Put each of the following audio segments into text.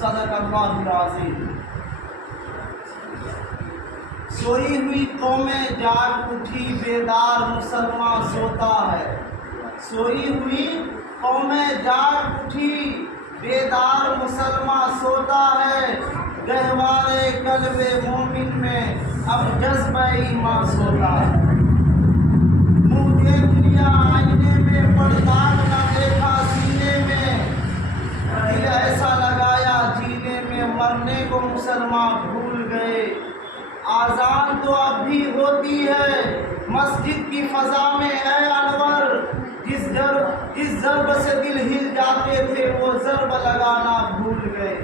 صدق اللہ العظیم۔ سوئی ہوئی قومیں جاگ اٹھی، بیدار مسلمان سوتا ہے۔ سوئی ہوئی قومیں جاگ اٹھی، بیدار مسلمان سوتا ہے۔ گہوارے قلب مومن میں اب جذبہ ایمان سوتا ہے۔ منہ دیکھ لیا آئینے میں، پرداغ نہ دیکھا سینے میں، دل ایسا لگایا جینے میں، مرنے کو مسلمان بھول گئے۔ آذان تو اب بھی ہوتی ہے مسجد کی فضا میں اے انور، جس ضرب سے دل ہل جاتے تھے وہ ضرب لگانا بھول گئے۔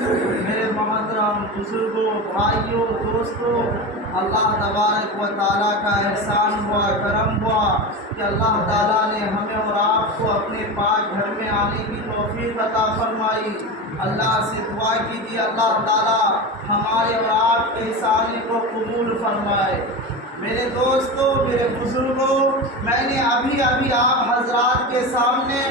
میرے محترم بزرگوں، بھائیوں، دوستوں، اللہ تبارک و تعالیٰ کا احسان ہوا، کرم ہوا کہ اللہ تعالیٰ نے ہمیں اور آپ کو اپنے پاک گھر میں آنے کی توفیق عطا فرمائی۔ اللہ سے دعا کیجیے اللہ تعالیٰ ہمارے اور آپ کے اس آنے کو قبول فرمائے۔ میرے دوستوں، میرے بزرگوں، میں نے ابھی آپ حضرات کے سامنے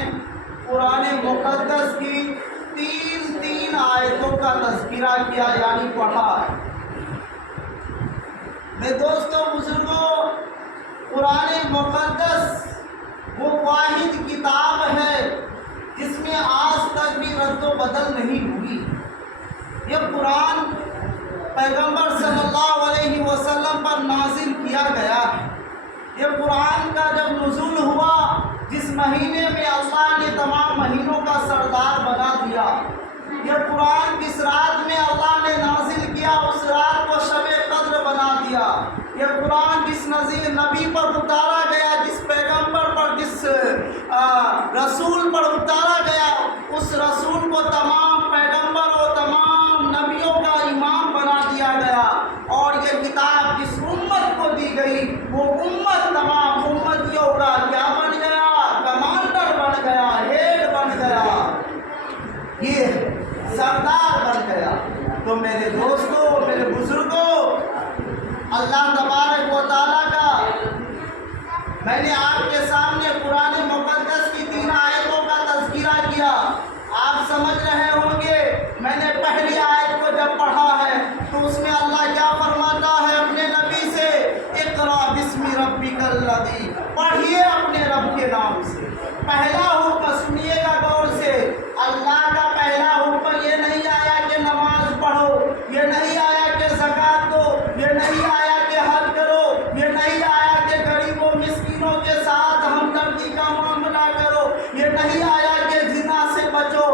قرآن مقدس کی تین آیتوں کا تذکرہ کیا، یعنی پڑھا ہے۔ میرے دوستوں، بزرگوں، قرآن مقدس وہ واحد کتاب ہے جس میں آج تک بھی رد و بدل نہیں ہوئی۔ یہ قرآن پیغمبر صلی اللہ علیہ وسلم پر نازل کیا گیا ہے۔ یہ قرآن کا جب نزول ہوا، جس مہینے میں اللہ نے تمام مہینوں کا سردار بنا دیا، یہ قرآن کس رات میں اللہ نے نازل کیا، اس رات کو شب قدر بنا دیا۔ یہ قرآن جس نبی پر اتارا گیا، جس پیغمبر پر، جس رسول پر اتارا گیا، اس رسول کو تمام پیغمبر اور تمام نبیوں کا امام بنا دیا گیا۔ اور یہ کتاب جس امت کو دی گئی، وہ امت تمام امتیوں کا کیا بن گیا؟ کمانڈر بن گیا، ہیڈ بن گیا، یہ سردار بن گیا۔ تو میرے دوستوں، میرے بزرگوں، اللہ تبارک و تعالیٰ کا میں نے آپ کے سامنے قرآن مقدس کی 3 آیتوں کا تذکرہ کیا۔ آپ سمجھ رہے ہوں گے، میں نے پہلی آیت کو جب پڑھا ہے تو اس میں اللہ کیا فرماتا ہے اپنے نبی سے؟ اقرا بسم ربک الذی، پڑھیے اپنے رب کے نام سے۔ پہلا حکم سنیے گا غور سے، اللہ کا پہلا حکم یہ نہیں آیا کہ نماز پڑھو، یہ نہیں آیا کہ زکوٰۃ دو، یہ نہیں آیا کہ حج کرو، یہ نہیں آیا کہ غریبوں مسکینوں کے ساتھ ہمدردی کا معاملہ کرو، یہ نہیں آیا کہ زنا سے بچو۔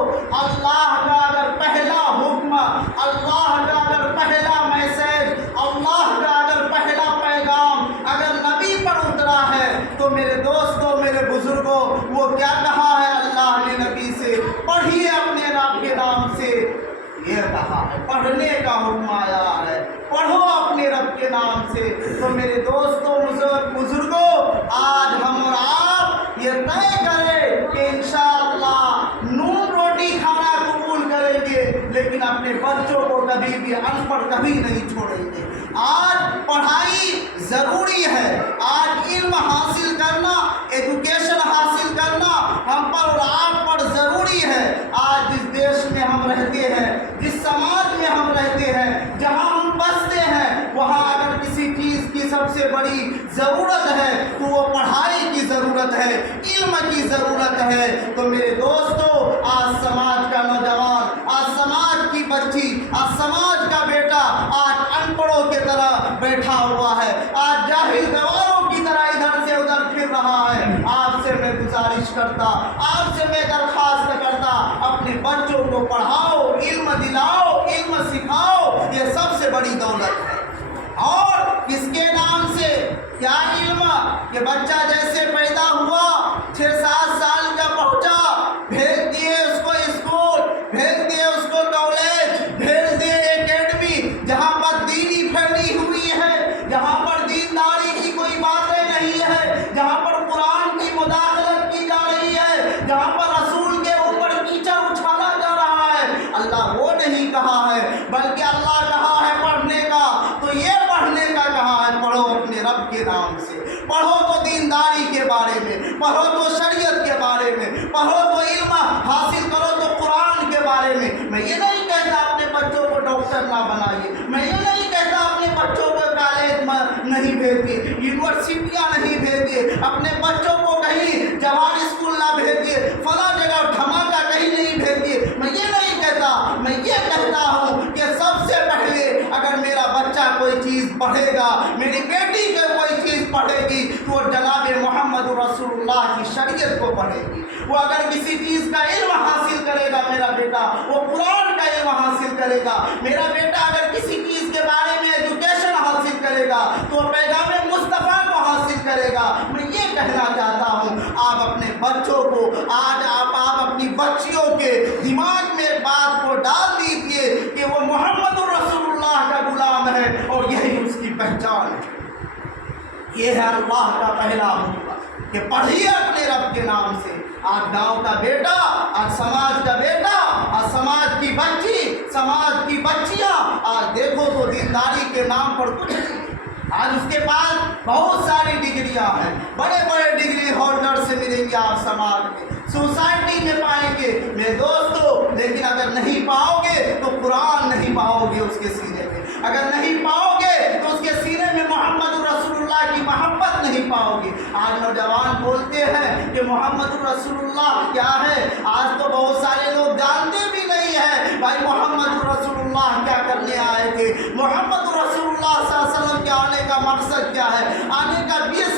اللہ کا اگر پہلا حکم، اللہ کا اگر پہلا میسج، اللہ کا اگر پہلا پیغام اگر نبی پر اترا ہے تو میرے دوستوں، میرے بزرگوں، وہ کیا کہا ہے اللہ نے نبی سے؟ پڑھیے اپنے رب کے نام سے، یہ کہا ہے، پڑھنے کا حکم آیا ہے، پڑھو اپنے رب کے نام سے۔ تو میرے دوستوں، بزرگوں، آج ہم اور آپ یہ طے کریں کہ انشاءاللہ نون روٹی کھانا قبول کریں گے، لیکن اپنے بچوں کو کبھی بھی ان پڑھ کبھی نہیں چھوڑیں گے۔ آج پڑھائی ضروری ہے، آج علم حاصل کرنا، ایجوکیشن حاصل کرنا ہم پر اور آپ پر ضروری ہے۔ آج جس دیش میں ہم رہتے ہیں، جس سماج میں ہم رہتے ہیں، جہاں ہم بستے ہیں، وہاں اگر کسی چیز کی سب سے بڑی ضرورت ہے تو وہ پڑھائی کی ضرورت ہے، علم کی ضرورت ہے۔ تو میرے دوستوں، آج سماج کا نوجوان، آج سماج کی بچی، آج سماج کا بیٹا آج ان پڑھوں کی طرح بیٹھا ہوا ہے، آج جاہل گواروں کی طرح ادھر سے ادھر پھر رہا ہے۔ آپ سے میں گزارش کرتا، آپ سے میں درخواست کرتا، اپنے بچوں کو پڑھاؤ، علم دلاؤ، علم سکھاؤ، یہ سب سے بڑی دولت ہے۔ اور کس کے نام سے؟ کیا علم؟ کہ بچہ جیسے پیدا ہوا، 6-7 سال کا پہنچا، بھیج دیے اس کو اسکول، بھیج دیے اس کو کالج، بھیج دیے اکیڈمی، جہاں پر دینی پھیلی ہوئی ہے، جہاں پر دینداری کی کوئی باتیں نہیں ہے، جہاں پر قرآن کی مداخلت کی جا رہی ہے، جہاں پر رسول کے اوپر کیچڑ اچھالا جا رہا ہے۔ اللہ وہ نہیں کہا ہے، بلکہ اللہ کہا ہے پڑھنے کا، تو یہ پڑھنے کا کہا ہے، پڑھو اپنے رب کے نام سے، پڑھو تو دینداری کے بارے میں، پڑھو تو شریعت کے بارے میں، پڑھو تو علم حاصل کرو تو قرآن کے بارے میں۔ میں یہ نہیں کہتا کہتا ہوں کہ سب سے پہلے اگر میرا بچہ کوئی چیز پڑھے گا، میری بیٹی کے کوئی چیز پڑھے گی تو وہ جناب محمد رسول اللہ کی شریعت کو پڑھے گی۔ وہ اگر کسی چیز کا علم حاصل کرے گا میرا بیٹا، وہ قرآن کا علم حاصل کرے گا۔ میرا بیٹا اگر کسی چیز کے بارے میں ایجوکیشن حاصل کرے گا تو وہ پیغام مصطفیٰ کو حاصل کرے گا۔ میں یہ کہنا چاہتا ہوں، آپ اپنے بچوں کو، آج آپ اپنی بچیوں کے دماغ میں بات کو ڈال دیجیے کہ وہ محمد رسول اللہ کا غلام ہے اور یہی اس کی پہچان ہے۔ یہ ہے اللہ کا پہلا حکم کہ پڑھیے اپنے رب کے نام سے۔ آج گاؤں کا بیٹا، آج سماج کا بیٹا، آج سماج کی بچی، سماج کی بچیاں آج دیکھو تو دینداری کے نام پر کچھ نہیں۔ آج اس کے پاس بہت ساری ڈگریاں ہیں، بڑے بڑے ڈگری ہولڈر سے ملیں گے آپ سماج میں، سوسائٹی میں پائیں گے میرے دوستو، لیکن اگر نہیں پاؤ گے تو قرآن نہیں پاؤ گے اس کے سینے میں، اگر نہیں پاؤ گے تو اس کے سینے میں محمد رسول اللہ کی محبت نہیں پاؤ گے۔ آج نوجوان بولتے ہیں کہ محمد رسول اللہ کیا ہے، آج تو بہت سارے لوگ جانتے بھی نہیں ہیں بھائی محمد رسول اللہ کیا کرنے آئے تھے، محمد رسول اللہ صلی اللہ علیہ وسلم کے آنے کا مقصد کیا ہے، آنے کا بیست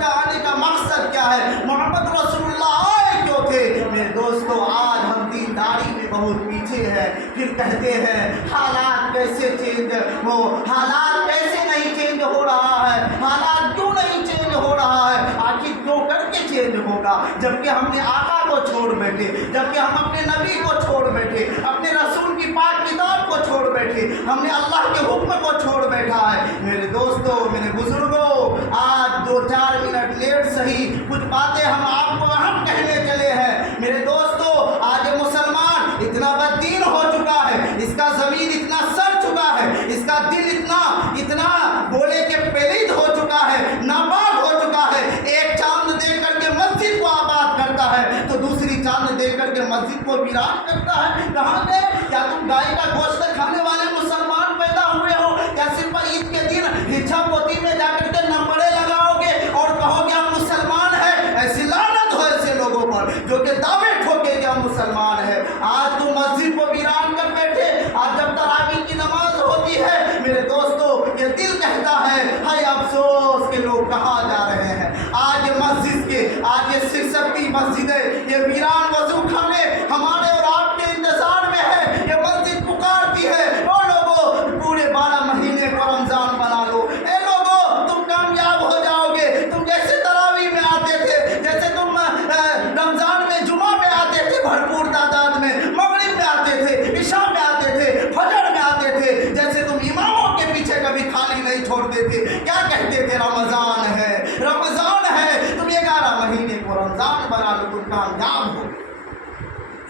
کا آنے کا مقصد کیا ہے، محمد رسول اللہ آئے کیوں تھے۔ میرے دوستو آج ہم دینداری میں بہت پیچھے ہیں، پھر کہتے ہیں حالات کیسے چینج ہو، حالات کیسے نہیں چینج ہو رہا ہے، حالات کیوں نہیں چینج ہو رہا ہے، آخر کیوں کر کے چینج ہوگا جبکہ ہم نے آقا کو چھوڑ بیٹھے، جبکہ ہم اپنے نبی کو چھوڑ بیٹھے، اپنے رسول کی پاک کتاب کو چھوڑ بیٹھے، ہم نے اللہ کے حکم کو چھوڑ بیٹھا ہے۔ میرے دوستو، میرے بزرگوں، آج 2-4 منٹ لیٹ صحیح کچھ باتیں ہم آپ کو اہم کہنے چلے ہیں۔ میرے دوستو، آج مسلمان اتنا بددین ہو چکا ہے، اس کا ضمیر اتنا سڑ چکا ہے، اس کا دل اتنا بولے کہ پلید ہو چکا ہے، ناپاک ہو چکا ہے۔ ایک چاند دیکھ کر کے مسجد کو آباد کرتا ہے تو دوسری چاند دیکھ کر کے مسجد کو ویران کرتا ہے۔ کہاں گئے؟ کیا تم گائے کا گوشت کھانے والے مسلمان پیدا ہوئے ہو، یا صرف عید کے دن ہچھا پوتی میں جا کر کے نمبریں لگاؤ گے اور کہو گے ہم مسلمان ہیں؟ ایسی لعنت ہو ایسے لوگوں پر جو کہ دعوے ٹھوکے کہ ہم مسلمان ہیں۔ آج تم مسجد کو ویران کر بیٹھے۔ آج جب تراویح کی نماز ہوتی ہے میرے دوستو، یہ دل کہتا ہے ہائے افسوس کہ لوگ کہاں جا رہے ہیں۔ آج یہ مسجد کے، آج یہ سرستی مسجدیں، یہ ویران وضو خانے ہمارے اور آپ کے انتظار میں ہے۔ یہ مسجد پکارتی ہے اور لوگوں پورے 12 مہینے کو رمضان بنا لو، اے لوگوں تم کامیاب ہو جاؤ گے۔ تم جیسے تراویح میں آتے تھے، جیسے تم رمضان میں جمعہ میں آتے تھے بھرپور تعداد میں، مغرب میں آتے تھے، عشاء میں آتے تھے، فجر میں آتے تھے، جیسے تم اماموں کے پیچھے کبھی خالی نہیں چھوڑتے تھے، کیا کہتے تھے؟ رمضان ہے، رمضان ہے، تم 11 مہینے کو رمضان بنا لو، تم کامیاب ہو۔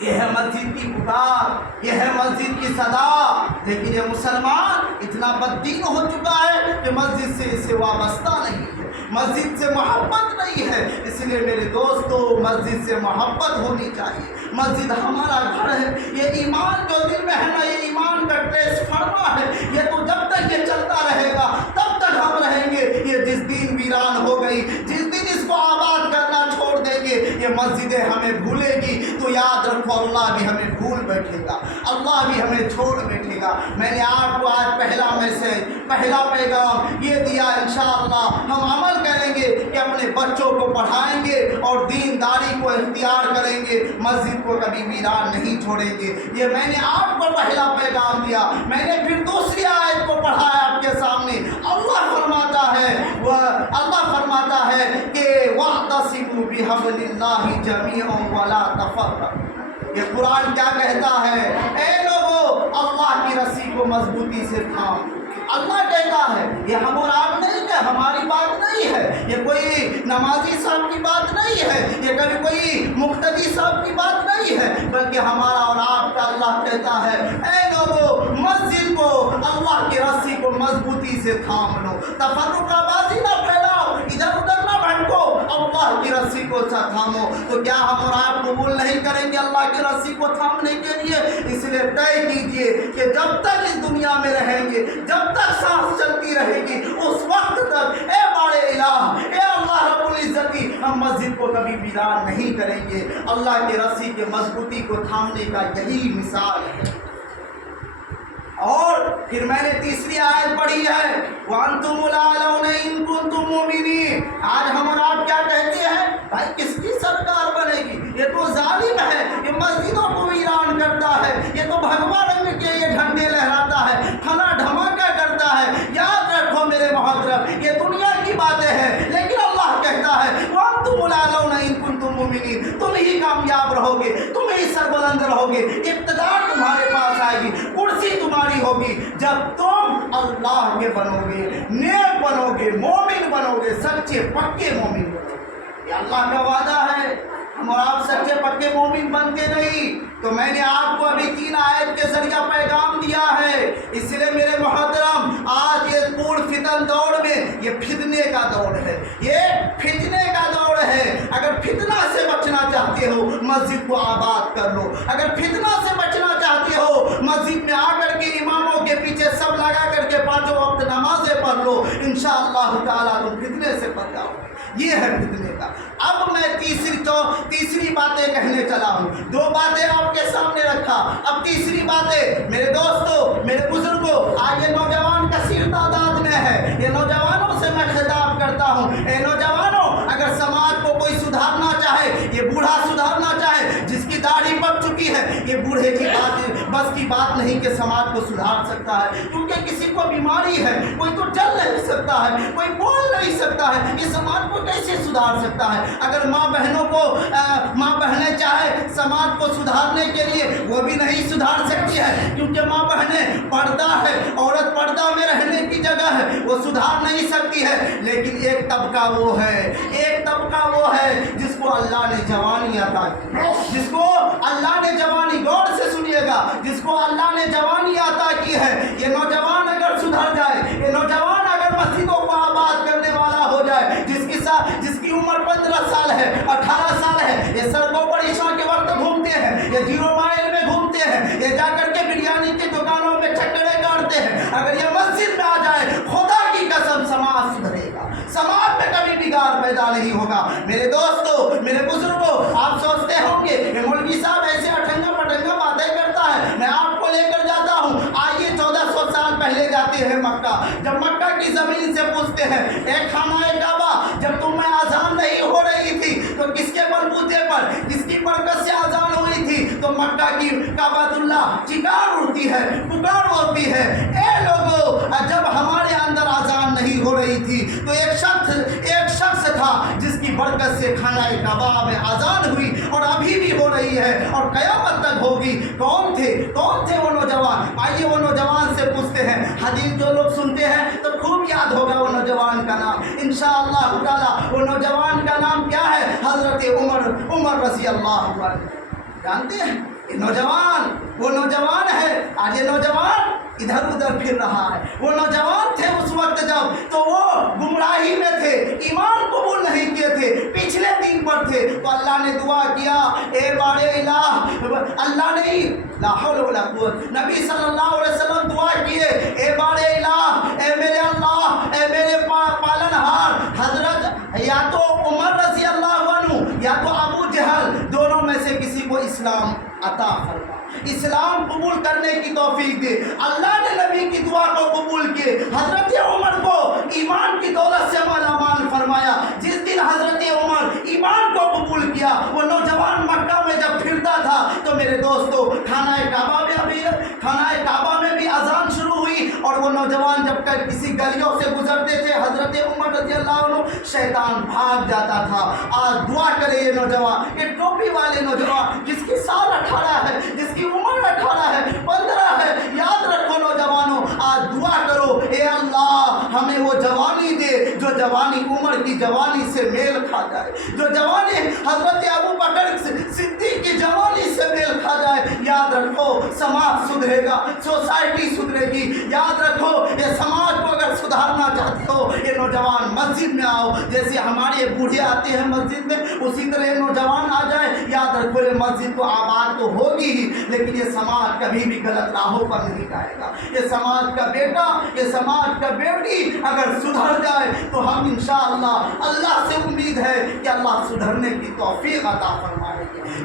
یہ ہے مسجد کی پکار، یہ ہے مسجد کی صدا، لیکن یہ مسلمان اتنا بددین ہو چکا ہے کہ مسجد سے اسے وابستہ نہیں ہے، مسجد سے محبت نہیں ہے۔ اس لیے میرے دوستو، مسجد سے محبت ہونی چاہیے۔ مسجد ہمارا گھر ہے، یہ ایمان جو دل میں ہے نا، یہ ایمان کا ٹرانسفارمر ہے، یہ تو جب تک یہ چلتا رہے گا تب تک ہم رہیں گے۔ یہ جس دن ویران ہو گئی، جس دن اس کو آباد کرنا چھوڑ دیں گے، یہ مسجدیں ہمیں بھولے گی تو یاد رکھو اللہ بھی ہمیں بھول بیٹھے گا، اللہ بھی ہمیں چھوڑ بیٹھے گا۔ میں نے آپ کو آج پہلا میسج، پہلا پیغام یہ دیا، انشاءاللہ ہم عمل کریں گے کہ اپنے بچوں کو پڑھائیں گے اور دینداری کو اختیار کریں گے، مسجد کو کبھی ویران نہیں چھوڑیں گے۔ یہ میں نے آپ کو پہلا پیغام دیا۔ میں نے پھر دوسری آیت کو پڑھا ہے آپ کے سامنے۔ اللہ فرماتا ہے کہ وَاعْتَصِمُوا بِحَبْلِ اللَّهِ جَمِيعًا وَلَا تَفَرَّقُوا۔ یہ قرآن کیا کہتا ہے؟ اے لوگو، اللہ کی رسی کو مضبوطی سے تھام۔ اللہ کہتا ہے، یہ ہم اور آپ نہیں کہ ہماری بات نہیں ہے، یہ کوئی نمازی صاحب کی بات نہیں ہے، یہ کبھی کوئی مقتدی صاحب کی بات نہیں ہے، بلکہ ہمارا اور آپ کا اللہ کہتا ہے اے لوگو، مسجد کو، اللہ کی رسی کو مضبوطی سے تھام لو، تفرقہ بازی نہ پھیلاؤ، ادھر ادھر نہ بھٹکو، اللہ کی رسی کو تھامو۔ تو کیا ہم اور آپ قبول نہیں کریں گے اللہ کی رسی کو تھامنے کے لیے؟ اس لیے طے کیجئے کہ جب تک اس دنیا میں رہیں گے، جب تک سانس چلتی رہے گی، اس وقت تک اے بارے الہ، اے اللہ رب العزت کی، ہم مسجد کو کبھی ویران نہیں کریں گے۔ اللہ کی رسی کے مضبوطی کو تھامنے کا یہی مثال ہے۔ اور پھر میں نے تیسری آیت پڑھی ہے وَأَنْتُمُ الْأَعْلَوْنَ إِن كُنتُم مُؤْمِنِينَ۔ آج ہم اور آپ کیا کہتے ہیں؟ بھائی کس کی سرکار بنے گی؟ یہ تو ظالم ہے، یہ مسجدوں کو ویران کرتا ہے، یہ تو بھگوا رنگ کے یہ جھنڈے لہراتا ہے، کھلا دھماکہ کرتا ہے۔ یاد رکھو میرے محترم، یہ دنیا کی باتیں ہیں، لیکن اللہ کہتا ہے وَأَنْتُمُ الْأَعْلَوْنَ إِن كُنتُم مُؤْمِنِينَ۔ تم ہی کامیاب رہو گے، تم ہی سربلند رہو گے، اقتدار تمہارے پاس آئے گی، کرسی تمہاری ہوگی جب تم اللہ کے بنو گے، نیک بنو گے، مومن بنو گے، سچے پکے مومن بنو گے۔ یہ اللہ کا وعدہ ہے۔ ہم اور آپ سچے پکے مومن بنتے نہیں تو میں نے آپ کو ابھی 3 آیت کے ذریعہ پیغام دیا ہے۔ اس لیے میرے محترم، آج یہ پور فتن دور میں یہ فتنے کا دور ہے، یہ فتنے کا دور ہے۔ اگر فتنہ سے بچنا چاہتے ہو مسجد کو آباد کر لو، اگر فتنہ سے بچنا چاہتے ہو مسجد میں آ کر کے اماموں کے پیچھے سب لگا کر کے 5 وقت نمازیں پڑھ لو، انشاءاللہ تعالیٰ تم فتنے سے بچ جاؤ۔ یہ ہے فتنے کا۔ اب میں تیسری باتیں کہنے چلا ہوں۔ 2 باتیں آپ کے سامنے رکھا، اب تیسری باتیں میرے دوستوں، میرے بزرگوں، آج یہ نوجوان کثیر تعداد میں ہے، یہ نوجوانوں سے میں خطاب کرتا ہوں۔ اے نوجوانوں، اگر سماج کو کوئی سدھارنا چاہے، یہ بوڑھا سدھارنا چاہے جس کی داڑھی پک چکی ہے، یہ بوڑھے کی بس کی بات نہیں کہ سماج کو سدھار سکتا ہے، کیونکہ کسی کو بیماری ہے، کوئی تو چل نہیں سکتا ہے، کوئی بول نہیں سکتا ہے، یہ سماج کو کیسے سدھار سکتا ہے؟ اگر ماں بہنیں چاہے سماج کو سدھارنے کے لیے، وہ بھی نہیں سدھار سکتی ہے، کیونکہ ماں بہنیں پردہ ہے، عورت پردہ میں رہنے کی جگہ ہے، وہ سدھار نہیں سکتی ہے۔ لیکن ایک طبقہ وہ ہے جس کو اللہ نے جوانی عطا کی، جس کو اللہ نے جوانی، غور سے سنیے گا، جس کو اللہ نے جوانی عطا کی ہے۔ یہ نوجوان اگر سدھر جائے، یہ نوجوان اگر مسجدوں کو آباد کرنے والا ہو جائے، جس کی عمر 15 سال ہے، 18 سال ہے، یہ سڑکوں پر عشاء کے وقت گھومتے ہیں، یہ 0 مائل میں گھومتے ہیں، یہ جا کر کے بریانی کی دکانوں میں چکرے کاٹتے ہیں، اگر یہ مسجد میں آ جائے، خدا کی قسم سماج سدھرے گا، سماج میں کبھی بگاڑ پیدا نہیں ہوگا۔ میرے دوستوں، میرے بزرگوں، آپ سوچتے ہوں گے یہ مولوی صاحب ایسے اٹھنگا پٹنگا باتیں کرتا ہے، میں آپ کو لے کر جاتا ہوں۔ آئیے 1400 سال پہلے جاتے ہیں مکہ، جب مکہ کی زمین سے پوچھتے ہیں ایک خانہ کعبہ جب تم میں اذان نہیں ہو رہی تھی تو کس کے بلبوتے پر، کس کی برکت سے اذان ہوئی تھی؟ تو مکہ کی کعبۃ اللہ چیخار اٹھتی ہے، پکار ہوتی ہے، اے لوگوں، جب ہمارے اندر اذان نہیں ہو رہی تھی تو ایک شخص تھا جس کی برکت سے خانہ کعبہ میں اذان ہوئی اور ابھی بھی ہو رہی ہے اور قیامت تک ہوگی۔ کون تھے وہ نوجوان؟ آئیے وہ نوجوان سے پوچھتے ہیں۔ حدیث جو لوگ سنتے ہیں تو خوب یاد ہوگا وہ نوجوان کا نام، انشاءاللہ تعالی۔ وہ نوجوان کا نام کیا ہے؟ حضرت عمر رضی اللہ عنہ۔ جانتے ہیں وہ نوجوان ہے۔ آج یہ نوجوان ادھر ادھر پھر رہا ہے۔ وہ نوجوان تھے اس وقت جب تو وہ گمراہی میں تھے، ایمان قبول نہیں کیے تھے، پچھلے دین پر تھے، تو اللہ نے دعا کیا، اے بارے الہ، اللہ نہیں، لا حول ولا قوت، نبی صلی اللہ علیہ وسلم دعا کیے، اے بارے الہ، اے میرے اللہ، اے میرے پالنہار، حضرت یا تو عمر رضی اللہ عنہ یا تو ابو جہل، دونوں میں سے کسی کو اسلام عطا فرما، اسلام قبول کرنے کی توفیق دے۔ اللہ نے نبی کی دعا کو قبول کیے، حضرت عمر کو ایمان کی دولت سے مالا مال فرمایا۔ جس دن حضرت عمر ایمان کو قبول کیا، وہ نوجوان مکہ میں جب پھرتا تھا تو میرے دوستو خانہ کعبہ میں بھی اذان شروع ہوئی، اور وہ نوجوان جب کسی گلیوں سے گزرتے تھے حضرت عمر رضی اللہ عنہ، شیطان بھاگ جاتا تھا۔ آج دعا کرے یہ نوجوان، یہ ٹوپی والے نوجوان جس کی سال 18 ہے، جس کی عمر 18 ہے، 15 ہے، یاد رکھو نوجوانوں، آج دعا کرو، اے اللہ ہمیں وہ جوانی دے جو جوانی عمر کی جوانی سے میل کھا جائے، جو جوانی حضرت ابو بکر صدیق کی جوانی سے میل کھا جائے۔ یاد رکھو سماج سدھرے گا، سوسائٹی سدھرے گی۔ یاد رکھو یہ سماج کو اگر سدھارنا چاہتے ہو، یہ نوجوان مسجد میں آؤ، جیسے ہمارے بوڑھے آتے ہیں مسجد میں، اسی طرح یہ نوجوان آ جائے۔ یاد رکھو یہ مسجد تو آباد تو ہوگی ہی، لیکن یہ سماج کبھی بھی غلط راہوں پر نہیں جائے گا۔ یہ سماج کا بیٹا، یہ سماج کا بیٹی اگر سدھر جائے تو ہم انشاءاللہ اللہ سے امید ہے کہ اللہ سدھرنے کی توفیق عطا فرمائے گا۔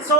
100